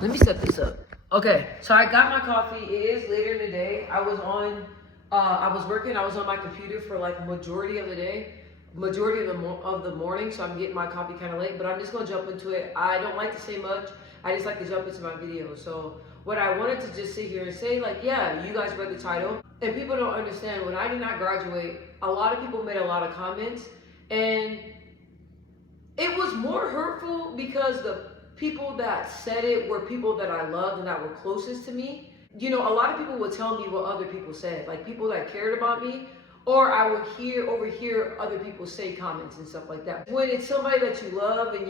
Let me set this up. Okay, so I got my coffee. It is later in the day. I was working. I was on my computer for like majority of the day, majority of the morning. So I'm getting my coffee kind of late, but I'm just gonna jump into it. I don't like to say much. I just like to jump into my videos. So what I wanted to just sit here and say, like, yeah, you guys read the title, and people don't understand. When I did not graduate, a lot of people made a lot of comments, and it was more hurtful because the people that said it were people that I loved and that were closest to me. You know, a lot of people would tell me what other people said, like people that cared about me, or I would overhear other people say comments and stuff like that. When it's somebody that you love and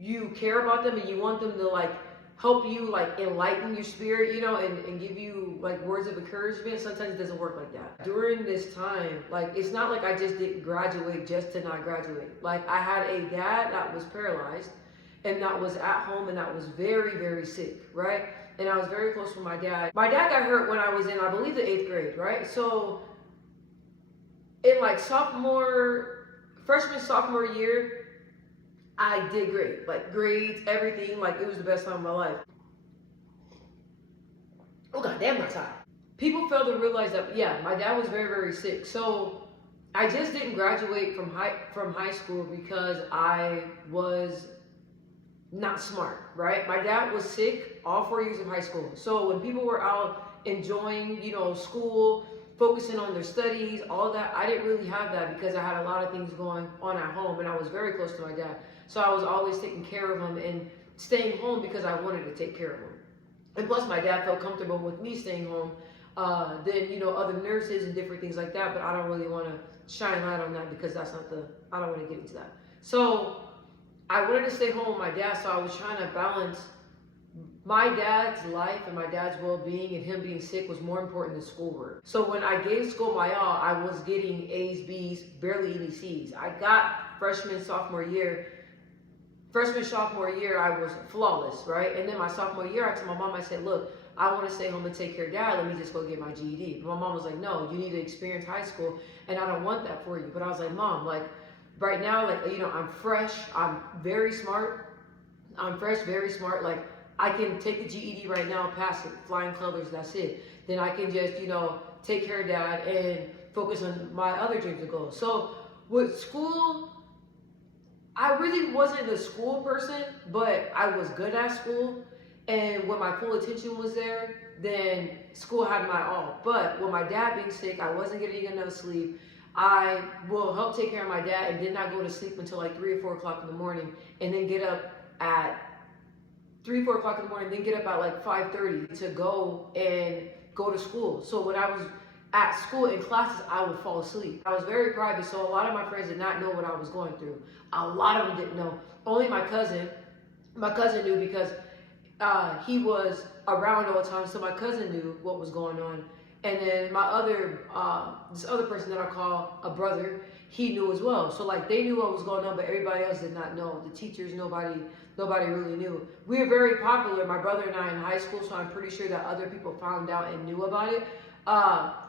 you care about them and you want them to like help you like enlighten your spirit, you know, and give you like words of encouragement, sometimes it doesn't work like that. During this time, like it's not like I just didn't graduate just to not graduate. Like I had a dad that was paralyzed and that was at home and that was very, very sick, right? And I was very close with my dad. My dad got hurt when I was in, I believe, the 8th grade, right? So in like freshman, sophomore year, I did great. Like grades, everything, like it was the best time of my life. Oh god damn, that's hot. People fail to realize that, yeah, my dad was very, very sick. So I just didn't graduate from high school because I was not smart, right? My dad was sick all 4 years of high school. So when people were out enjoying, you know, school, focusing on their studies, all that, I didn't really have that because I had a lot of things going on at home and I was very close to my dad. So I was always taking care of him and staying home because I wanted to take care of him. And plus my dad felt comfortable with me staying home than, you know, other nurses and different things like that. But I don't really want to shine light on that because that's not I don't want to get into that. So I wanted to stay home with my dad, so I was trying to balance my dad's life and my dad's well-being, and him being sick was more important than schoolwork. So when I gave school my all, I was getting A's, B's, barely any C's. I got freshman, sophomore year, I was flawless, right? And then my sophomore year, I told my mom, I said, look, I want to stay home and take care of dad. Let me just go get my GED. But my mom was like, no, you need to experience high school, and I don't want that for you. But I was like, Mom, like, right now, like, you know, I'm fresh, I'm very smart, very smart, like, I can take the GED right now, pass it, flying colors, that's it. Then I can just, you know, take care of dad and focus on my other dreams and goals. So with school, I really wasn't a school person, but I was good at school. And when my full attention was there, then school had my all. But with my dad being sick, I wasn't getting enough sleep. I will help take care of my dad and did not go to sleep until like 3 or 4 o'clock in the morning, and then get up at 3, 4 o'clock in the morning, then get up at like 5:30 to go to school. So when I was at school in classes, I would fall asleep. I was very private, so a lot of my friends did not know what I was going through. A lot of them didn't know. Only my cousin knew because he was around all the time, so my cousin knew what was going on. And then my this other person that I call a brother, he knew as well. So like they knew what was going on, but everybody else did not know. The teachers, nobody really knew. We were very popular, my brother and I, in high school, so I'm pretty sure that other people found out and knew about it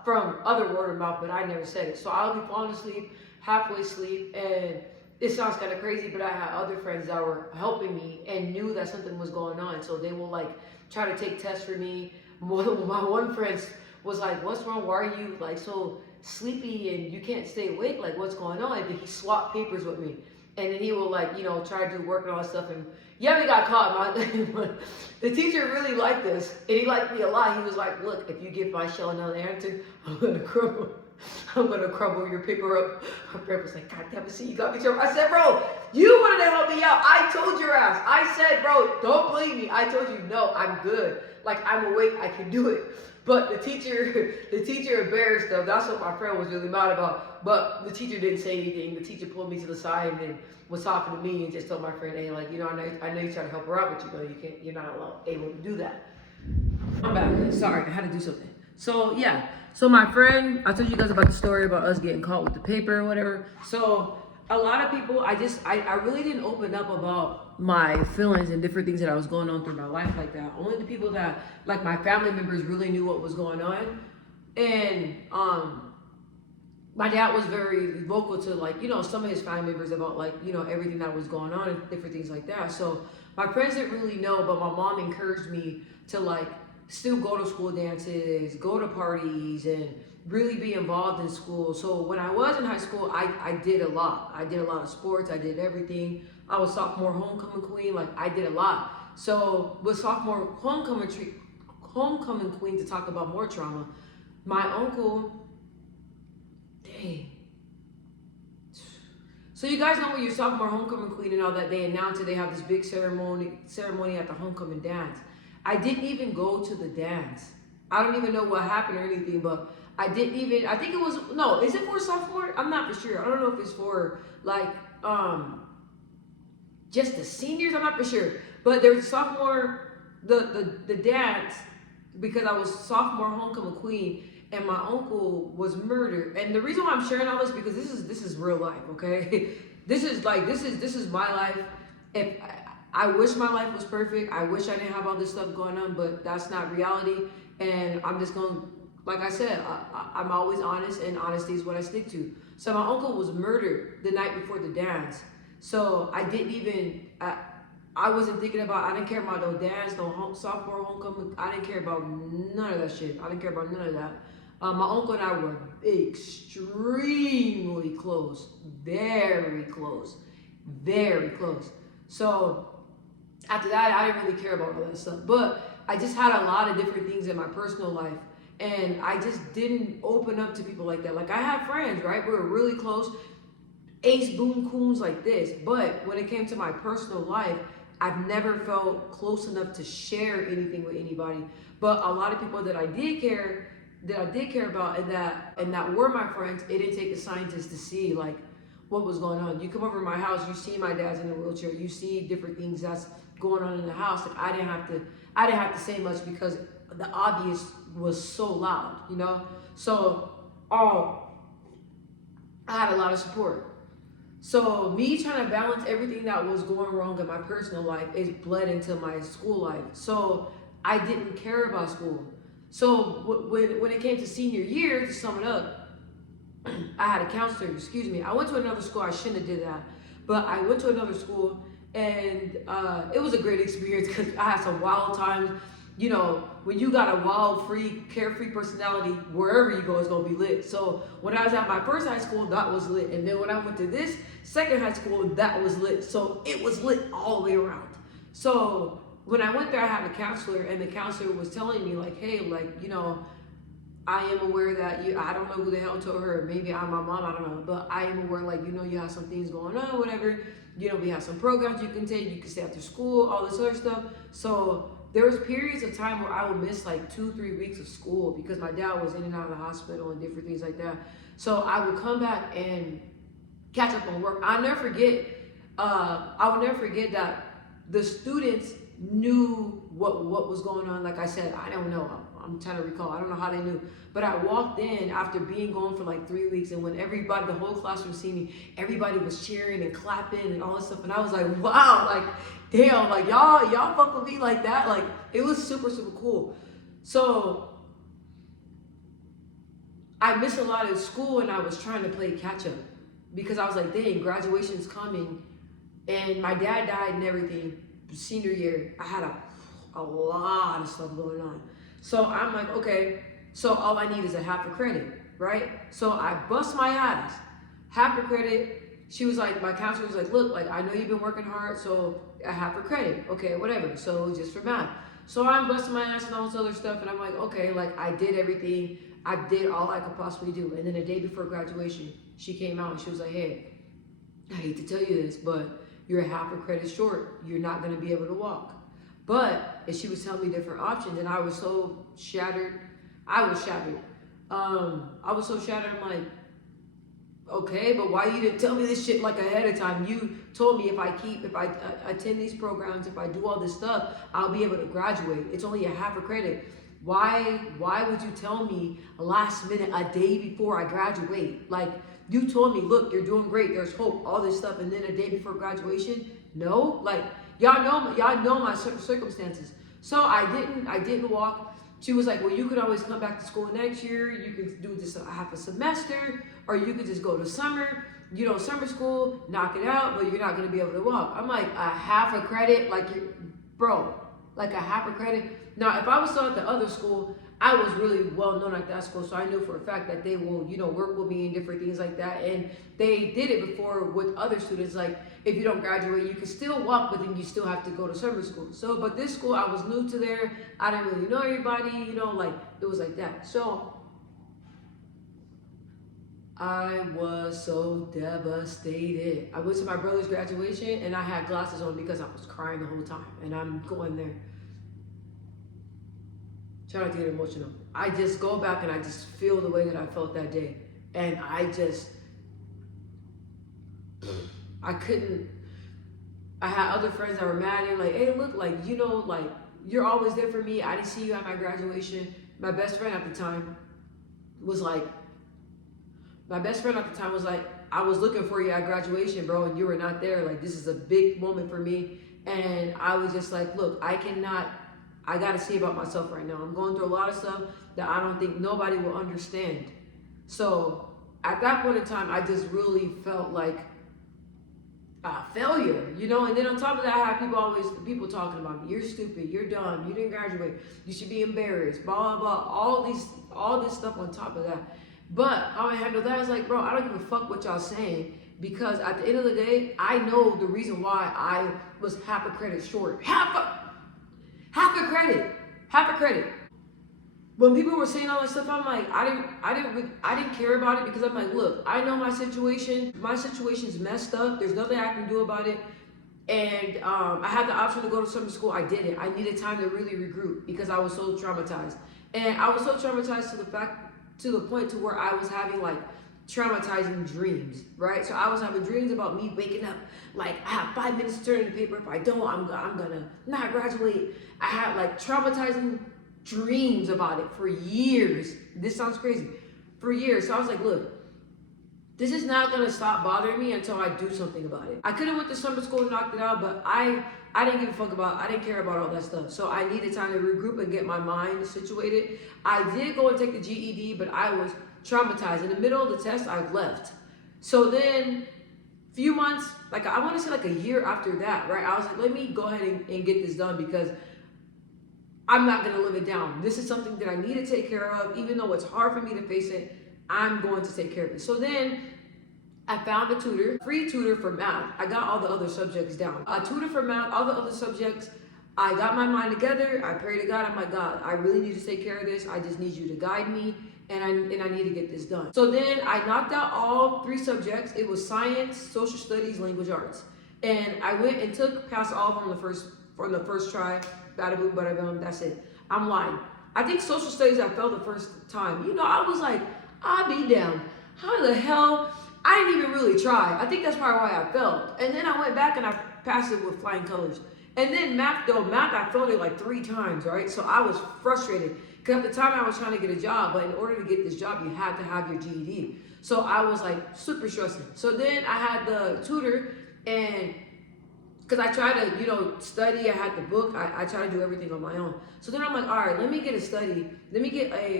from other word of mouth, but I never said it. So I'll be falling asleep, halfway asleep, and it sounds kind of crazy, but I had other friends that were helping me and knew that something was going on. So they will like try to take tests for me. My one friend was like, what's wrong? Why are you like so sleepy and you can't stay awake? Like, what's going on? And then he swapped papers with me. And then he will like, you know, try to do work and all that stuff. And yeah, we got caught. The teacher really liked this. And he liked me a lot. He was like, look, if you give my shell another answer, I'm going to crumble your paper up. My friend was like, God damn it, see, you got me trouble. I said, bro, you wanted to help me out. I told your ass. I said, bro, don't blame me. I told you, no, I'm good. Like, I'm awake. I can do it. But the teacher embarrassed them. That's what my friend was really mad about. But the teacher didn't say anything. The teacher pulled me to the side and then was talking to me and just told my friend, hey, like, you know, I know you try to help her out, but you know, you're not able to do that. I'm back. Sorry, I had to do something. So yeah. So my friend, I told you guys about the story about us getting caught with the paper or whatever. So a lot of people, I really didn't open up about my feelings and different things that I was going on through my life like that. Only the people that, like my family members, really knew what was going on. And my dad was very vocal to, like, you know, some of his family members about, like, you know, everything that was going on and different things like that. So My friends didn't really know, but my mom encouraged me to like still go to school dances, go to parties, and really be involved in school. So when I was in high school, I did a lot. I did a lot of sports. I did everything. I was sophomore homecoming queen. Like I did a lot. So with sophomore homecoming queen, to talk about more trauma, my uncle, dang. So you guys know when you're sophomore homecoming queen and all that, they announce it, they have this big ceremony at the homecoming dance. I didn't even go to the dance. I don't even know what happened or anything, but I didn't even, I think it was, no, is it for sophomore? I'm not for sure. I don't know if it's for like, just the seniors, I'm not for sure. But there's sophomore, the dance, because I was sophomore homecoming queen, and my uncle was murdered. And the reason why I'm sharing all this, because this is real life, okay? This is my life. If I wish my life was perfect, I wish I didn't have all this stuff going on, but that's not reality. And I'm just going, like I said, I'm always honest, and honesty is what I stick to. So my uncle was murdered the night before the dance. So I didn't even, I wasn't thinking about, I didn't care about no dance, no sophomore homecoming. I didn't care about none of that shit. I didn't care about none of that. My uncle and I were extremely close, very close, very close. So after that, I didn't really care about all that stuff. But I just had a lot of different things in my personal life, and I just didn't open up to people like that. Like I have friends, right? We were really close, ace boom coons like this. But when it came to my personal life, I've never felt close enough to share anything with anybody. But a lot of people that I did care about, and that were my friends, it didn't take a scientist to see like what was going on. You come over to my house, you see my dad's in a wheelchair, you see different things that's going on in the house. Like I didn't have to say much because the obvious was so loud, you know? So I had a lot of support. So me trying to balance everything that was going wrong in my personal life is bled into my school life. So I didn't care about school. So when it came to senior year, to sum it up, I had a counselor, excuse me. I went to another school, I shouldn't have did that. But I went to another school, and it was a great experience because I had some wild times. You know, when you got a wild, free, carefree personality, wherever you go, it's gonna be lit. So when I was at my first high school, that was lit. And then when I went to this second high school, that was lit. So it was lit all the way around. So when I went there, I had a counselor, and the counselor was telling me like, hey, like, you know, I am aware that I don't know who the hell told her, maybe I'm my mom, I don't know, but I am aware, like, you know, you have some things going on, whatever, you know, we have some programs you can take, you can stay after school, all this other stuff. So there was periods of time where I would miss like 2-3 weeks of school because my dad was in and out of the hospital and different things like that. So I would come back and catch up on work. I would never forget that the students knew what was going on. Like I said, I don't know. I'm trying to recall. I don't know how they knew. But I walked in after being gone for like 3 weeks, and when everybody, the whole classroom see me, everybody was cheering and clapping and all this stuff. And I was like, wow, like, damn, like y'all fuck with me like that. Like it was super, super cool. So I missed a lot of school, and I was trying to play catch up because I was like, dang, graduation's coming, and my dad died and everything. Senior year, I had a lot of stuff going on. So I'm like, okay, so all I need is a half a credit, right? So I bust my ass, half a credit. She was like, my counselor was like, look, like, I know you've been working hard, so a half a credit, okay, whatever. So just for math. So I'm busting my ass and all this other stuff, and I'm like, okay, like I did everything. I did all I could possibly do. And then the day before graduation, she came out and she was like, hey, I hate to tell you this, but you're a half a credit short. You're not gonna be able to walk. But, and she was telling me different options, and I was so shattered. I was shattered. I was so shattered, I'm like, okay, but why you didn't tell me this shit like ahead of time? You told me if I attend these programs, if I do all this stuff, I'll be able to graduate. It's only a half a credit. Why would you tell me last minute, a day before I graduate? Like, you told me, look, you're doing great, there's hope, all this stuff, and then a day before graduation? No? Like, y'all know my circumstances. So I didn't walk. She was like, well, you could always come back to school next year. You could do this half a semester, or you could just go to summer. summer school, knock it out, but you're not gonna be able to walk. I'm like, a half a credit, like bro, like a half a credit. Now, if I was still at the other school, I was really well known at that school, so I knew for a fact that they will, work with me and different things like that. And they did it before with other students. Like, if you don't graduate, you can still walk, but then you still have to go to summer school. So, but this school, I was new to there. I didn't really know everybody, like it was like that. So I was so devastated. I went to my brother's graduation and I had glasses on because I was crying the whole time. And I'm going there. Try not to get emotional. I just go back and I just feel the way that I felt that day. And I had other friends that were mad. They're like, hey, look, like, like, you're always there for me. I didn't see you at my graduation. My best friend at the time was like, I was looking for you at graduation, bro, and you were not there. Like, this is a big moment for me. And I was just like, look, I got to see about myself right now. I'm going through a lot of stuff that I don't think nobody will understand. So at that point in time, I just really felt like a failure, And then on top of that, I had people talking about me. You're stupid. You're dumb. You didn't graduate. You should be embarrassed. Blah, blah, blah. All this stuff on top of that. But how I handle that is like, bro, I don't give a fuck what y'all saying, because at the end of the day, I know the reason why I was half a credit short. Half a credit. When people were saying all that stuff, I'm like, I didn't care about it, because I'm like, look, I know my situation. My situation's messed up. There's nothing I can do about it. And I had the option to go to summer school. I didn't. I needed time to really regroup because I was so traumatized. And I was so traumatized to the point to where I was having like traumatizing dreams, right? So I was having dreams about me waking up, like I have 5 minutes to turn in the paper. If I don't, I'm gonna not graduate. I had like traumatizing dreams about it for years. This sounds crazy. For years. So I was like, look, this is not gonna stop bothering me until I do something about it. I could have went to summer school and knocked it out, but I didn't give a fuck I didn't care about all that stuff. So I needed time to regroup and get my mind situated. I did go and take the GED, but I was traumatized. In the middle of the test, I left. So then, few months, like I want to say like a year after that, right? I was like, let me go ahead and get this done, because I'm not gonna live it down. This is something that I need to take care of. Even though it's hard for me to face it, I'm going to take care of it. So then I found a tutor, free tutor for math. I got all the other subjects down. A tutor for math, all the other subjects. I got my mind together. I prayed to God. I'm like, God, I really need to take care of this. I just need you to guide me, and I need to get this done. So then I knocked out all 3 subjects. It was science, social studies, language arts. And I went and passed all of them on the first try. Bada boom, bada boom, that's it. I'm lying. I think social studies I failed the first time. I was like, I'll be down. How the hell? I didn't even really try. I think that's probably why I failed. And then I went back and I passed it with flying colors. And then math, I failed it like 3 times, right? So I was frustrated, because at the time I was trying to get a job, but in order to get this job, you had to have your GED. So I was like super stressing. So then I had the tutor, and because I tried to, study, I had the book, I try to do everything on my own. So then I'm like, all right, let me get a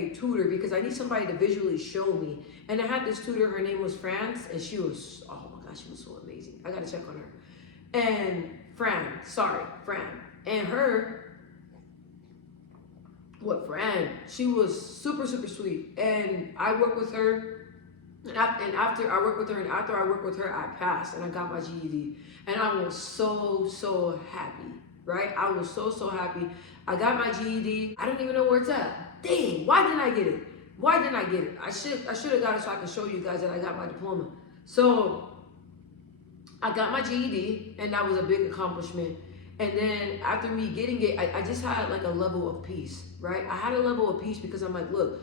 tutor, because I need somebody to visually show me. And I had this tutor, her name was France, and she was, oh my gosh, she was so amazing. I gotta check on her. And Fran. And Fran, she was super, super sweet. And I worked with her. And after I worked with her, I passed and I got my GED. And I was so, so happy, right? I was so, so happy. I got my GED. I don't even know where it's at. Dang, why didn't I get it? I should have got it so I could show you guys that I got my diploma. So I got my GED, and that was a big accomplishment. And then after me getting it, I just had like a level of peace, right? I had a level of peace because I'm like, look,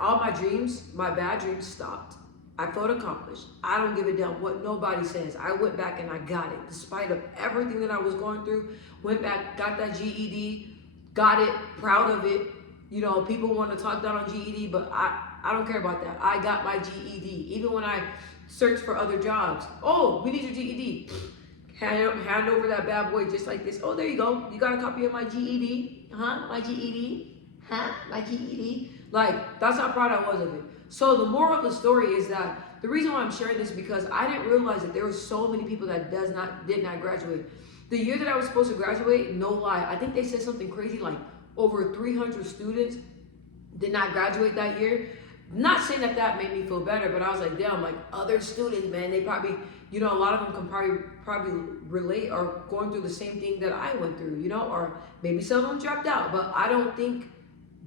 all my dreams, my bad dreams stopped. I felt accomplished. I don't give a damn what nobody says. I went back and I got it. Despite of everything that I was going through, went back, got that GED, got it, proud of it. People want to talk down on GED, but I don't care about that. I got my GED. Even when I searched for other jobs, oh, we need your GED. Hand over that bad boy just like this. Oh, there you go. You got a copy of my GED? My GED? My GED? Like, that's how proud I was of it. So the moral of the story is that The reason why I'm sharing this is because I didn't realize that there were so many people that did not graduate. The year that I was supposed to graduate, no lie, I think they said something crazy like over 300 students did not graduate that year. Not saying that that made me feel better, but I was like, damn, like other students, man, they probably, you know, a lot of them can probably relate or going through the same thing that I went through, you know, or maybe some of them dropped out, but I don't think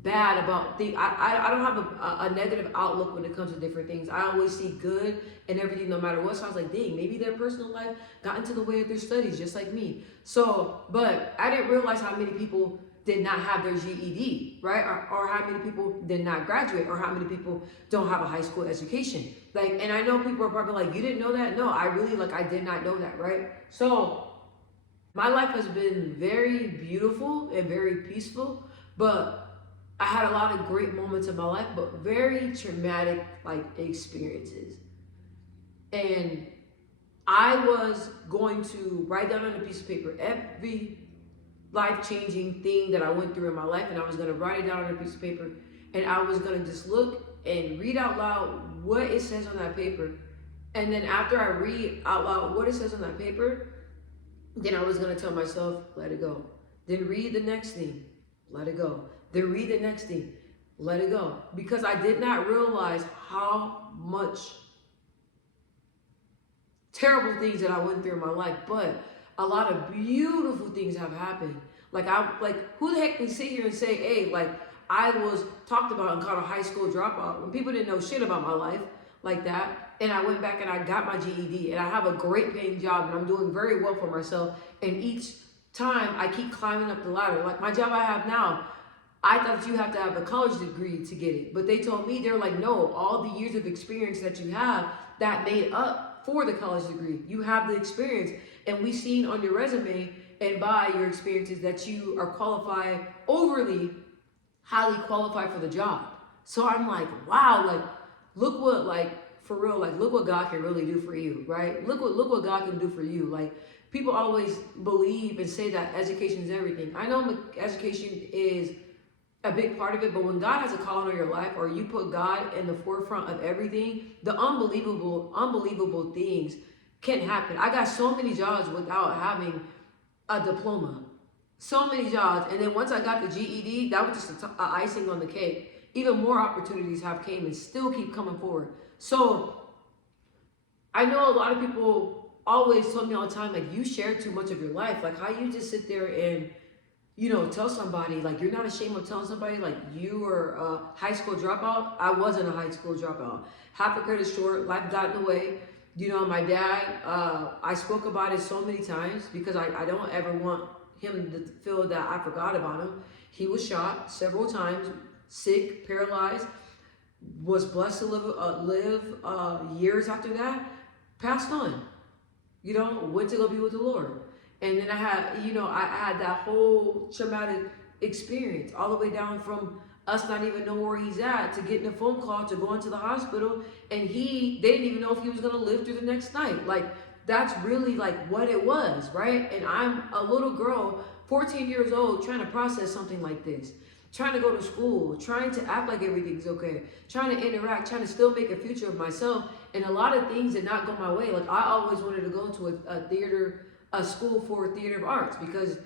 bad about I don't have a negative outlook when it comes to different things. I always see good in everything no matter what. So I was like, dang, maybe their personal life got into the way of their studies just like me. So, but I didn't realize how many people did not have their GED, right? Or how many people did not graduate, or how many people don't have a high school education. Like, and I know people are probably like, you didn't know that? No, I really, like, I did not know that, right? So my life has been very beautiful and very peaceful, but I had a lot of great moments in my life, but very traumatic, like, experiences. And I was going to write down on a piece of paper every life-changing thing that I went through in my life, and I was going to write it down on a piece of paper, and I was going to just look and read out loud what it says on that paper. And then after I read out loud what it says on that paper, then I was going to tell myself, let it go. Then read the next thing, let it go. Then read the next thing, let it go. Because I did not realize how much terrible things that I went through in my life, but a lot of beautiful things have happened. Like, who the heck can sit here and say, hey, like, I was talked about and called a high school dropout when people didn't know shit about my life like that. And I went back and I got my GED, and I have a great paying job, and I'm doing very well for myself. And each time I keep climbing up the ladder. Like my job I have now, I thought you have to have a college degree to get it. But they told me, they're like, no, all the years of experience that you have, that made up for the college degree. You have the experience. And we seen on your resume and by your experiences that you are qualified, overly highly qualified for the job. So I'm like, wow, like, look what, like, for real, like, look what God can really do for you, right? Look what God can do for you. Like, people always believe and say that education is everything. I know education is a big part of it, but when God has a calling on your life, or you put God in the forefront of everything, the unbelievable things can happen. I got so many jobs without having a diploma. So many jobs. And then once I got the GED, that was just a icing on the cake. Even more opportunities have came and still keep coming forward. So I know a lot of people always tell me all the time, like, you share too much of your life. Like, how you just sit there and, you know, tell somebody, like, you're not ashamed of telling somebody, like, you were a high school dropout. I wasn't a high school dropout. Half a credit short, life got in the way. You know, my dad, I spoke about it so many times because I don't ever want him to feel that I forgot about him. He was shot several times, sick, paralyzed, was blessed to live years after that, passed on, you know, went to go be with the Lord. And then I had that whole traumatic experience all the way down from us not even know where he's at, to getting a phone call, to going to the hospital, and they didn't even know if he was gonna live through the next night. Like, that's really like what it was, right? And I'm a little girl, 14 years old, trying to process something like this, trying to go to school, trying to act like everything's okay, trying to interact, trying to still make a future of myself. And a lot of things did not go my way. Like, I always wanted to go to a school for theater of arts, because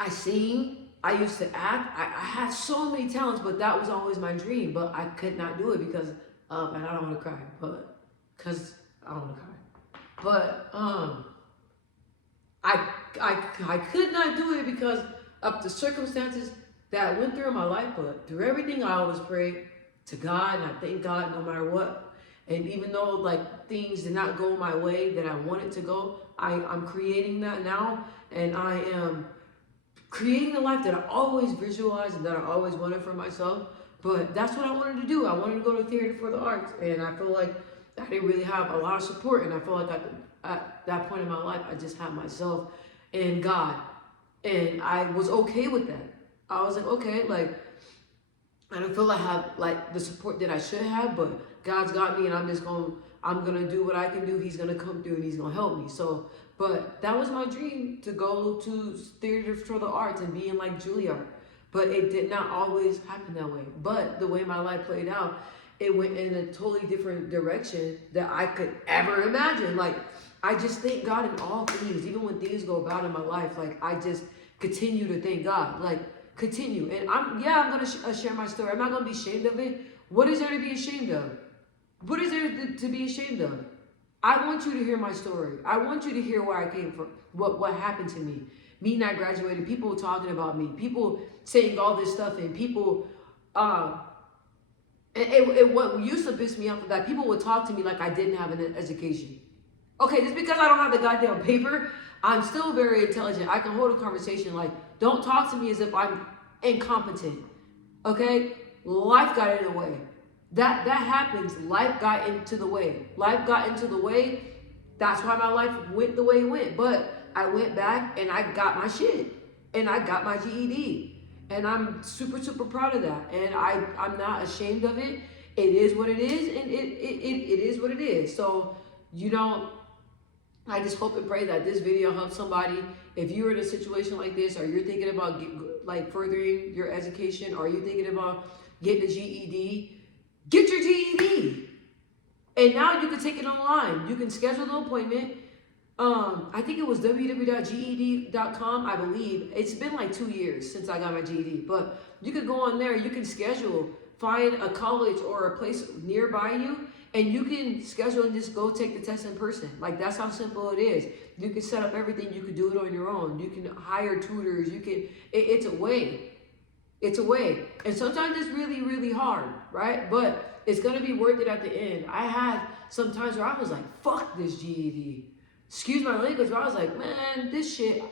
I sing, I used to act. I had so many talents, but that was always my dream. But I could not do it because and I don't want to cry, but because I don't want to cry. But I could not do it because of the circumstances that went through in my life. But through everything, I always pray to God, and I thank God no matter what. And even though, like, things did not go my way that I wanted to go, I'm creating that now, and I am creating the life that I always visualized and that I always wanted for myself. But that's what I wanted to do. I wanted to go to theater for the arts, and I feel like I didn't really have a lot of support. And I feel like at that point in my life, I just had myself and God, and I was okay with that. I was like, okay, like, I don't feel I have like the support that I should have, but God's got me, and I'm gonna do what I can do. He's gonna come through and he's gonna help me. So, but that was my dream, to go to theater for the arts and be in like Juilliard. But it did not always happen that way. But the way my life played out, it went in a totally different direction that I could ever imagine. Like, I just thank God in all things, even when things go bad in my life. Like, I just continue to thank God. Like, continue. And I'm gonna share my story. I'm not gonna be ashamed of it. What is there to be ashamed of? What is there to be ashamed of? I want you to hear my story. I want you to hear where I came from, what happened to me. Me not graduating, people talking about me, people saying all this stuff, and people, what used to piss me off is that people would talk to me like I didn't have an education. Okay, just because I don't have the goddamn paper, I'm still very intelligent. I can hold a conversation. Like, don't talk to me as if I'm incompetent. Okay? Life got in the way. That happens. Life got into the way. Life got into the way. That's why my life went the way it went. But I went back and I got my shit. And I got my GED. And I'm super, super proud of that. And I'm not ashamed of it. It is what it is. And it is what it is. So, I just hope and pray that this video helps somebody. If you're in a situation like this, or you're thinking about furthering your education, or you're thinking about getting a GED, get your GED. And now you can take it online. You can schedule an appointment. I think it was www.ged.com, I believe. It's been like 2 years since I got my GED, but you could go on there. You can schedule, find a college or a place nearby you, and you can schedule and just go take the test in person. Like, that's how simple it is. You can set up everything. You can do it on your own. You can hire tutors. It's a way. It's a way. And sometimes it's really, really hard, right? But it's going to be worth it at the end. I had some times where I was like, fuck this GED. Excuse my language, but I was like, man, this shit,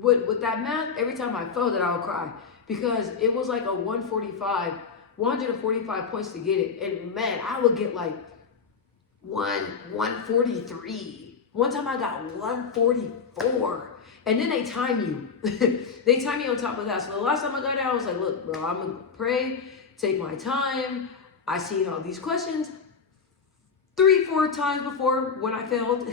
with that math, every time I felt it, I would cry. Because it was like a 145 points to get it. And man, I would get like 143. One time I got 144. And then they time you. They time you on top of that. So the last time I got it, I was like, look, bro, I'm going to pray, take my time. I seen all these questions 3-4 times before when I failed.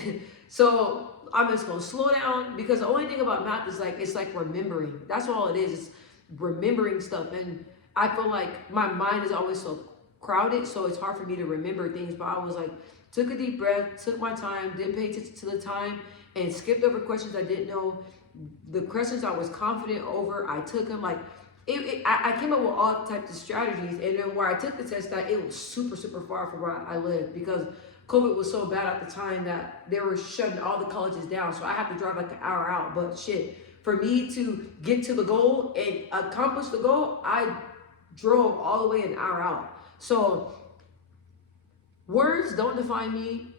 So I'm just going to slow down, because the only thing about math is like, it's like remembering. That's all it is. It's remembering stuff. And I feel like my mind is always so crowded, so it's hard for me to remember things. But I was like, took a deep breath, took my time, didn't pay attention to the time, and skipped over questions I didn't know. The questions I was confident over, I took them. Like, I came up with all types of strategies. And then where I took the test, that it was super, super far from where I lived, because COVID was so bad at the time that they were shutting all the colleges down. So I had to drive like an hour out. But shit, for me to get to the goal and accomplish the goal, I drove all the way an hour out. So words don't define me.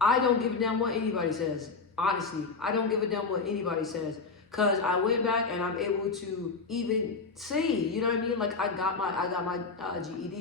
I don't give a damn what anybody says. Honestly, I don't give a damn what anybody says. Because I went back and I'm able to even say, you know what I mean? Like, I got my GED.